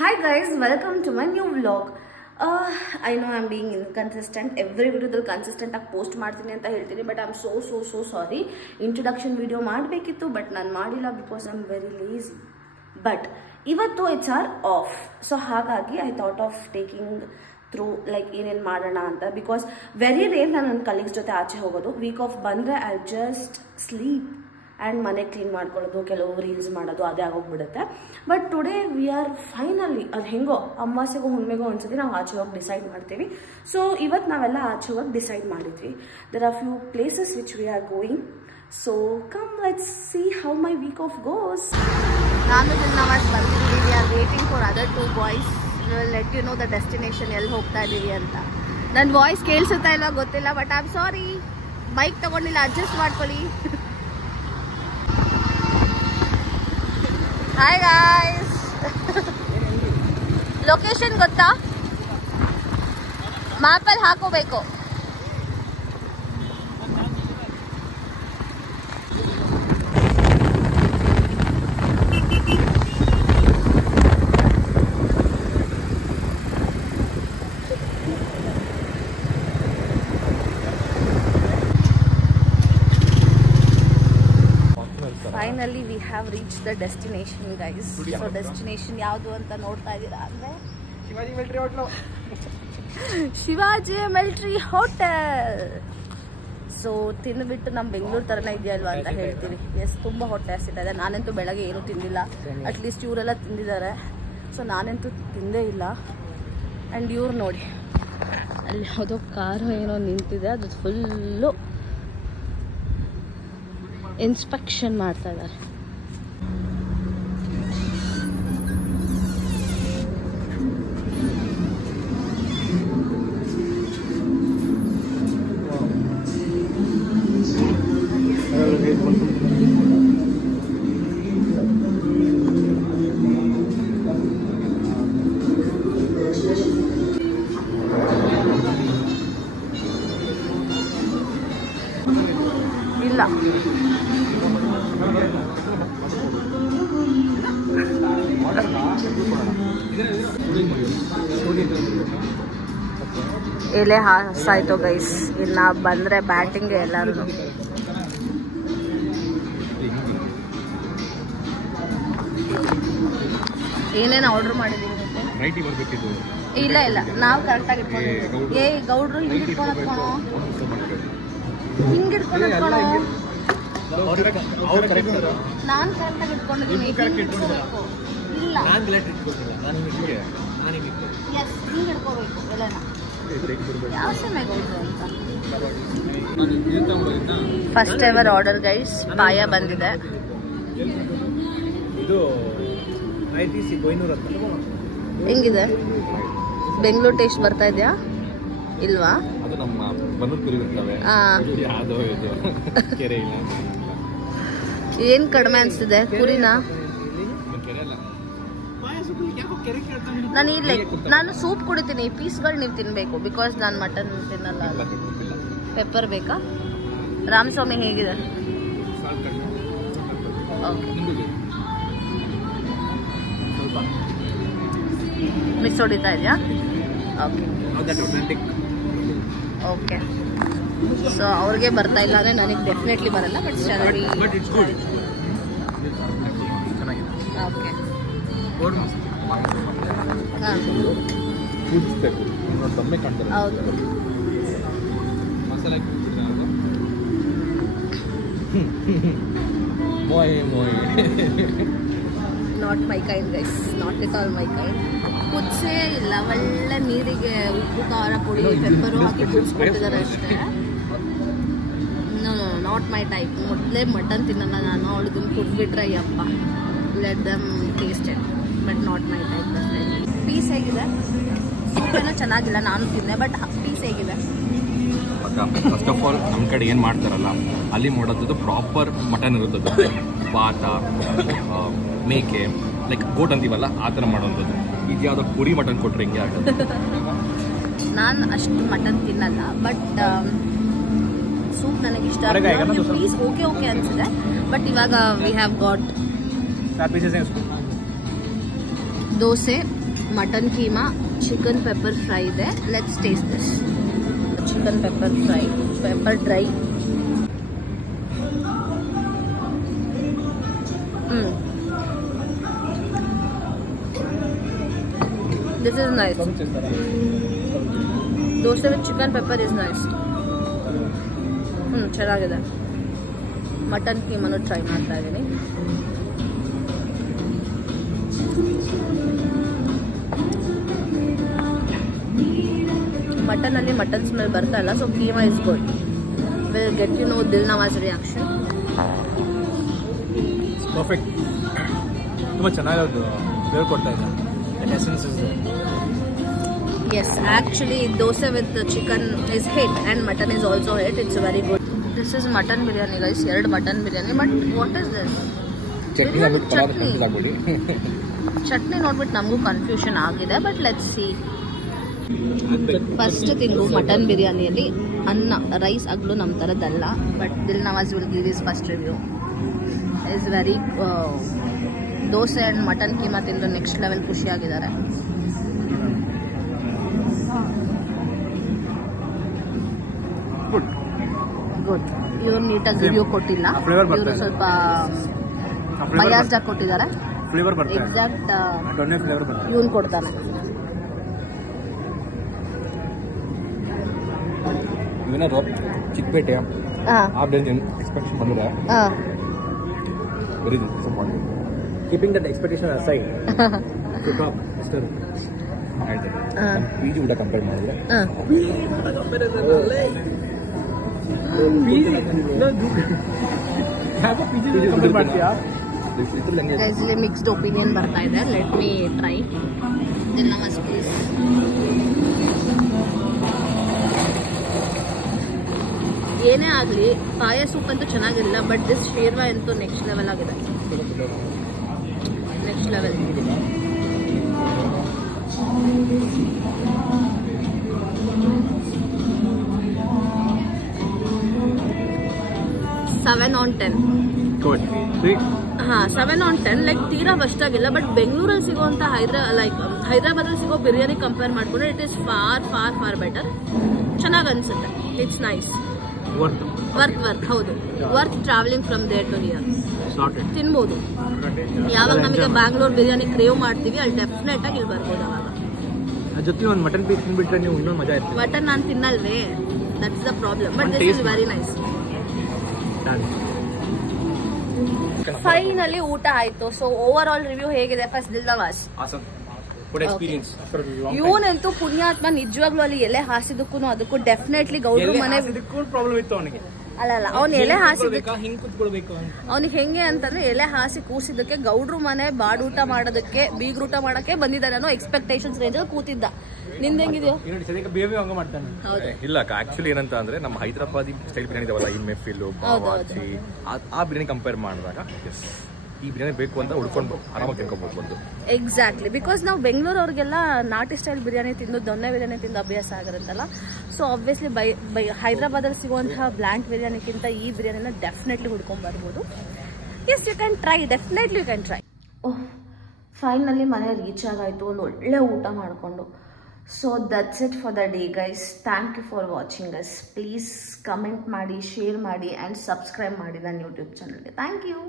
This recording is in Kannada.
Hi guys, welcome to my new vlog. I know I'm being inconsistent. Every video consistent ಆಗಿ post ಮಾಡ್ತೀನಿ ಅಂತ ಹೇಳ್ತೀನಿ, but I'm so sorry. Introduction video ಮಾಡಬೇಕಿತ್ತು, but ನಾನು ಮಾಡಿಲ್ಲ because I'm very lazy. But ಇವತ್ತು it's our off, so ಹಾಗಾಗಿ I thought of taking through like ಏನೇನು ಮಾಡೋಣ ಅಂತ, because very rare ನಾನು ನನ್ನ colleagues ಜೊತೆ ಆಚೆ ಹೋಗೋದು. Week off ಬಂದ್ರೆ I'll just sleep and ಮನೆ ಕ್ಲೀನ್ ಮಾಡ್ಕೊಳ್ಳೋದು, ಕೆಲವು ರೀಲ್ಸ್ ಮಾಡೋದು, ಅದೇ ಆಗೋಗ್ಬಿಡುತ್ತೆ. But today we are finally ಅದು ಹೆಂಗೋ ಅಮಾವಾಸ್ಯೆಗೋ ಹುಣ್ಮೆಗೋ ಅನ್ಸುತ್ತೆ ನಾವು ಆಚೆ ಹೋಗಿ ಡಿಸೈಡ್ ಮಾಡ್ತೀವಿ. ಸೊ ಇವತ್ತು ನಾವೆಲ್ಲ ಆಚೆ ಹೋಗಿ ಡಿಸೈಡ್ ಮಾಡಿದ್ವಿ. There are few places which we are going. So come let's see how my week off goes. ನಾನು ದಿಲ್ನವಾಜ್ ಬಂದಿದ್ದೀವಿ. We are waiting for other two boys. Let you know the destination ಎಲ್ಲಿ ಹೋಗ್ತಾ ಇದ್ದೀವಿ ಅಂತ. ನನ್ನ ವಾಯ್ಸ್ ಕೇಳಿಸುತ್ತಾ ಇಲ್ಲ ಗೊತ್ತಿಲ್ಲ, but I am sorry. Bike ತಗೊಂಡಿಲ್ಲ, ಅಡ್ಜಸ್ಟ್ ಮಾಡ್ಕೊಳ್ಳಿ. ಹಾಯ್ ಗಾಯ್ಸ್, ಲೊಕೇಶನ್ ಗೊತ್ತಾ? ಮ್ಯಾಪಲ್ಲಿ ಹಾಕೋಬೇಕು. Finally we have reached the destination guys. So destination ಯಾವುದು ಅಂತ ನೋಡ್ತಾ ಇದ್ದೀರಾ ಅಂದ್ರೆ ಶಿವಾಜಿ ಮಿಲಿಟರಿ ಹೋಟೆಲ್. ಸೊ ತಿಂದ್ಬಿಟ್ಟು ನಮ್ಮ ಬೆಂಗಳೂರು ಥರನೇ ಇದೆಯಲ್ವಾ ಅಂತ ಹೇಳ್ತೀವಿ. ಎಸ್, ತುಂಬ ಹೊಟ್ಟೆ ಹಸಿತಾ. ನಾನಂತೂ ಬೆಳಗ್ಗೆ ಏನೂ ತಿಂದಿಲ್ಲ. ಅಟ್ಲೀಸ್ಟ್ ಇವರೆಲ್ಲ ತಿಂದಿದ್ದಾರೆ, ಸೊ ನಾನಂತೂ ತಿಂದೇ ಇಲ್ಲ. ಆ್ಯಂಡ್ ಇವ್ರು ನೋಡಿ ಅಲ್ಲಿ ಯಾವುದೋ ಕಾರು ಏನೋ ನಿಂತಿದೆ, ಅದು ಫುಲ್ಲು ಇನ್ಸ್ಪೆಕ್ಷನ್ ಮಾಡ್ತಾ ಇದ್ದಾರೆ. ಇಲ್ಲ, ಎಲೆ ಹಾಸಾಯ್ತು ಗೈಸ್. ಇನ್ನು ಬಂದರೆ ಬ್ಯಾಟಿಂಗ್ ಎಲ್ಲರೂ. ಏನೇನು ಆರ್ಡರ್ ಮಾಡಿದ್ದೀವಿ? ಇಲ್ಲ ಇಲ್ಲ, ನಾವು ಕರೆಕ್ಟಾಗಿ ಇಟ್ಕೊಂಡಿದ್ದೀವಿ. ಗೌಡ್ರು ಹಿಂಗೆ ಇಟ್ಕೊಂಡು ಹಿಂಗೆ ಇಟ್ಕೊಂಡು ನಾನು ಕರೆಕ್ಟಾಗಿ ಇಟ್ಕೊಂಡಿದ್ದೀನಿ. ಇಲ್ಲ, ಎಸ್, ಹಿಂಗೆ ಇಟ್ಕೋಬೇಕು ಎಲ್ಲನ. ಯಾವ ಸಮಯ ಗೌಡ್ರು ಅಂತ. ಫಸ್ಟ್ ಎವರ್ ಆರ್ಡರ್ ಗೈಸ್, ಪಾಯ ಬಂದಿದೆ. ಹೆಂಗಿದೆ? ಬೆಂಗಳೂರು ಟೇಸ್ಟ್ ಬರ್ತಾ ಇದೆಯಾ ಇಲ್ವಾ? ಏನ್ ಕಡಿಮೆ ಅನ್ಸ್ತಿದೆ? ಕುರಿನಾ? ನಾನು ಸೂಪ್ ಕುಡಿತೀನಿ. ಪೀಸ್ಗಳು ನೀವು ತಿನ್ಬೇಕು, ಬಿಕಾಸ್ ನಾನು ಮಟನ್ ತಿನ್ನಲ್ಲ. ಪೆಪ್ಪರ್ ಬೇಕಾ? ರಾಮಸ್ವಾಮಿ ಹೇಗಿದೆ? ಓಕೆ, ಮಿಸ್ ಹೊಡಿತಾ ಇದೆಯಾ? ಓಕೆ. ಸೊ ಅವ್ರಿಗೆ ಬರ್ತಾ ಇಲ್ಲ ಅಂದರೆ ನನಗೆ ಡೆಫಿನೆಟ್ಲಿ ಬರಲ್ಲ, ಬಟ್ ಚೆನ್ನಾಗಿ. ಓಕೆ, ಹೌದು. Not my kind guys, not it all my kind. ಕುದಿಸೇ ಇಲ್ಲ, ಒಳ್ಳೆ ನೀರಿಗೆ ಉಪ್ಪು ಖಾರ ಪುಡಿ ಪೆಪ್ಪರು ಹಾಕಿ ಕುದಿಸ್ಕೊಟ್ಟಿದ್ದಾರೆ ಅಷ್ಟೇ. Not my type. ಮೊದಲೇ ಮಟನ್ ತಿನ್ನಲ್ಲ ನಾನು. ಅವಳಿಗೆ ಕುಟ್ಬಿಟ್ರೆ ಯಪ್ಪ, let them taste it, but not my type. Piece ಹೇಗಿದೆ? ಸೂಪೇನೂ ಚೆನ್ನಾಗಿಲ್ಲ, ನಾನು ತಿಂದೆ, ಬಟ್ ಪೀಸ್ ಹೇಗಿದೆ? ಫಸ್ಟ್ ಆಫ್ ಆಲ್ ನಮ್ಮ ಕಡೆ ಏನು ಮಾಡ್ತಾರಲ್ಲ, ಅಲ್ಲಿ ಮಾಡೋದು ಪ್ರಾಪರ್ ಮಟನ್ ಇರುತ್ತದೆ. ಬಾತ, ಮೇಕೆ, ಲೈಕ್ ಗೋಟ್ ಅಂತೀವಲ್ಲ, ಆ ಥರ ಮಾಡೋಂಥದ್ದು. ಇದು ಯಾವುದೋ ಕುರಿ ಮಟನ್ ಕೊಟ್ಟರೆ ಹಿಂಗೆ ಆಗೋದು. ನಾನು ಅಷ್ಟು ಮಟನ್ ತಿನ್ನಲ್ಲ, ಬಟ್ ಸೂಪ್ ನನಗೆ ಇಷ್ಟ. ಪೀಸ್ ಓಕೆ ಅನ್ಸಿದೆ, ಬಟ್ ಇವಾಗ we have got dosa, mutton keema, chicken pepper fry ಇದೆ. Let's taste this. Chicken pepper fry, pepper dry. This is nice. Dosa with chicken pepper is nice. ಚೆನ್ನಾಗಿದೆ. ಮಟನ್ ಕೀಮಾನು ಟ್ರೈ ಮಾಡ್ತಾ ಇದ್ದೀನಿ. ಮಟನಲ್ಲಿ ಮಟನ್ ಸ್ಮೆಲ್ ಬರ್ತಾ ಇಲ್ಲ, so keema is good. Will get you know Dilnawaz reaction. Perfect. ತುಂಬ ಚೆನ್ನಾಗಿ ಫ್ಲೇವರ್ ಕೊಡ್ತಾ ಇದೆ. Essence is Yes, actually dosa with the chicken is hit and mutton is also hit. It's very good. This is mutton biryani, guys. 2 mutton biryani. But what is this? Chutney ನೋಡ್ಬಿಟ್ಟು ನಮಗೂ ಕನ್ಫ್ಯೂಷನ್ ಆಗಿದೆ. But let's see. First thing mutton ಬಿರಿಯಾನಿಯಲ್ಲಿ ಅನ್ನ ರೈಸ್ ಆಗ್ಲೂ ನಮ್ಮ ಥರದ್ದಲ್ಲ. But Dil Nawaz will give is first review. Is very dosa and mutton keema ತಿಂದು ನೆಕ್ಸ್ಟ್ ಲೆವೆಲ್ ಖುಷಿಯಾಗಿದ್ದಾರೆ. ಗುಡ್. ಇವ್ರು ನೀಟಾಗಿ ರಿವ್ಯೂ ಕೊಟ್ಟಿಲ್ಲ. ಇವರು ಸ್ವಲ್ಪ ಬಯಾಸ್ಡ್ ಆಗಿ ಕೊಟ್ಟಿದ್ದಾರೆ. ಎಕ್ಸಾಕ್ಟ್ ಇವನು ಕೊಡ್ತಾನೆ. ಚಿಕ್ಕಪೇಟೆ ಎಕ್ಸ್ಪೆಕ್ಟೇಷನ್ ಬಂದಿದೆ. Very disappointing. Keeping that expectation aside to top mister ಆಯ್ತು. PG ಊಟ ಕಂಪೇರ್ ಮಾಡಿದ್ರೆ ಮಿಕ್ಸ್ಡ್ ಒಪಿನಿಯನ್ ಬರ್ತಾ ಇದೆ. Let me try. Dilnawaz please. ಏನೇ ಆಗಲಿ ಪಾಯ ಸೂಪ್ ಅಂತೂ ಚೆನ್ನಾಗಿರಲಿಲ್ಲ. ಬಟ್ ದಿಸ್ ಶೇರ್ವಾ ಅಂತೂ ನೆಕ್ಸ್ಟ್ ಲೆವೆಲ್ ಆಗಿದೆ. Next level. 7 on 10. Good. ಹಾಂ 7 on 10. ಲೈಕ್ ತೀರಾ ಬಸ್ಟಾಗಿಲ್ಲ. ಬಟ್ ಬೆಂಗಳೂರಲ್ಲಿ ಸಿಗೋಂಥ ಹೈದ್ರಾಬಾದಲ್ಲಿ ಸಿಗೋ ಬಿರಿಯಾನಿ ಕಂಪೇರ್ ಮಾಡಿಕೊಂಡ್ರೆ ಇಟ್ ಈಸ್ ಫಾರ್ ಬೆಟರ್. ಚೆನ್ನಾಗಿ ಅನ್ಸುತ್ತೆ. It's nice. ವರ್ತ್ ಹೌದು. Worth travelling from there to here. ತಿನ್ಬೋದು. ಯಾವಾಗ ನಮಗೆ ಬ್ಯಾಂಗ್ಳೂರ್ ಬಿರಿಯಾನಿ ಕ್ರೇವ್ ಮಾಡ್ತೀವಿ ಅಲ್ಲಿ ಡೆಫಿನೆಟ್ ಆಗಿ ಇಲ್ಲಿ ಬರ್ಬೋದು. ಅವಾಗ ಜೊತೆ ಒಂದು ಮಟನ್ ಪೀಸ್ ತಿನ್ಬಿಟ್ರೆ ನೀವು ಇನ್ನೂ ಮಜಾ ಇರ್ತದೆ. ಮಟನ್ ನಾನು ತಿನ್ನಲ್ವೇ, that's the problem. But this is very nice. Finally ಊಟ ಆಯ್ತು. ಸೊ ಓವರ್ ಆಲ್ ರಿವ್ಯೂ ಹೇಗಿದೆ? ಫಸ್ಟ್ ದಿಲ್ ನವಾಜ್. ಇವನಂತೂ ಪುಣ್ಯಾತ್ಮ ನಿಜವಾಗ್ಲೂ ಅಲ್ಲಿ ಎಲೆ ಹಾಸಿದಕ್ಕೂ ಅದಕ್ಕೂ ಡೆಫಿನೆಟ್ಲಿ ಗೌಡ್ರು ಮನೆ ಪ್ರಾಬ್ಲಮ್ ಇತ್ತು ಅವನಿಗೆ. ಅಲ್ಲ ಅವ್ನು ಎಲೆ ಹಾಸಿದಕ್ಕೆ ಅವ್ನಿಗೆ ಹೆಂಗೆ ಅಂತಂದ್ರೆ ಎಲೆ ಹಾಸಿ ಕೂಸಿದ್ದಕ್ಕೆ ಗೌಡ್ರು ಮನೆ ಬಾಡೂಟ ಮಾಡೋದಕ್ಕೆ ಬೀಗ್ರೂಟ ಮಾಡಕ್ಕೆ ಬಂದಿದ್ದಾನೆ ಅನ್ನೋ ಎಕ್ಸ್ಪೆಕ್ಟೇಷನ್ಸ್ ರೇಂಜ್ ಅಲ್ಲಿ ಕೂತಿದ್ದ. ನಿಂದ ಹೆಂಗಿದೆಯೋ? ಇಲ್ಲ ಆಕ್ಚುಲಿ ಏನಂತ ಅಂದ್ರೆ ನಮ್ಮ ಹೈದರಾಬಾದಿ ಸ್ಟೈಲ್ ಬಿರಿಯಾನಿ ಇದಾವಲ್ಲ, ಈ ಮೆಫಿಲು ಬಾವಾಚಿ, ಆ ಬಿರಿಯಾನಿ ಕಂಪೇರ್ ಮಾಡಿದಾಗ ಈ ಬಿರಿಯಾನಿ ಬೇಕು ಅಂತ ಹುಡ್ಕೊಂಡು ಆರಾಮಾಗಿ ತಿನ್ಕೋಬಹುದು ಬಂದು. ಎಕ್ಸಾಕ್ಟ್ಲಿ. ಬಿಕಾಸ್ ನಾವು ಬೆಂಗಳೂರು ಅವ್ರಿಗೆಲ್ಲ ನಾಟಿ ಸ್ಟೈಲ್ ಬಿರಿಯಾನಿ ತಿಂದು ದೊಣ್ಣೆ ಬಿರಿಯಾನಿ ತಿಂದು ಅಭ್ಯಾಸ ಆಗಿರುತ್ತಲ್ಲ. ಸೊ ಆಬ್ವಿಯಸ್ಲಿ ಹೈದರಾಬಾದಲ್ಲಿ ಸಿಗುವಂತಹ ಬ್ಲ್ಯಾಂಕ್ ಬಿರಿಯಾನಿಗಿಂತ ಈ ಬಿರಿಯಾನಿನ ಡೆಫಿನೆಟ್ಲಿ ಹುಡ್ಕೊಂಡ್ ಬರ್ಬೋದು. Yes, you can try. Definitely you can try. Oh, finally ಮನೆ ರೀಚ್ ಆಗಾಯಿತು ಒಂದು ಒಳ್ಳೆ ಊಟ ಮಾಡಿಕೊಂಡು. So that's it for the day guys. Thank you for watching us. Please comment ಮಾಡಿ, ಶೇರ್ ಮಾಡಿ ಆ್ಯಂಡ್ ಸಬ್ಸ್ಕ್ರೈಬ್ ಮಾಡಿ ನನ್ನ ಯೂಟ್ಯೂಬ್ ಚಾನಲ್ಗೆ. Thank you.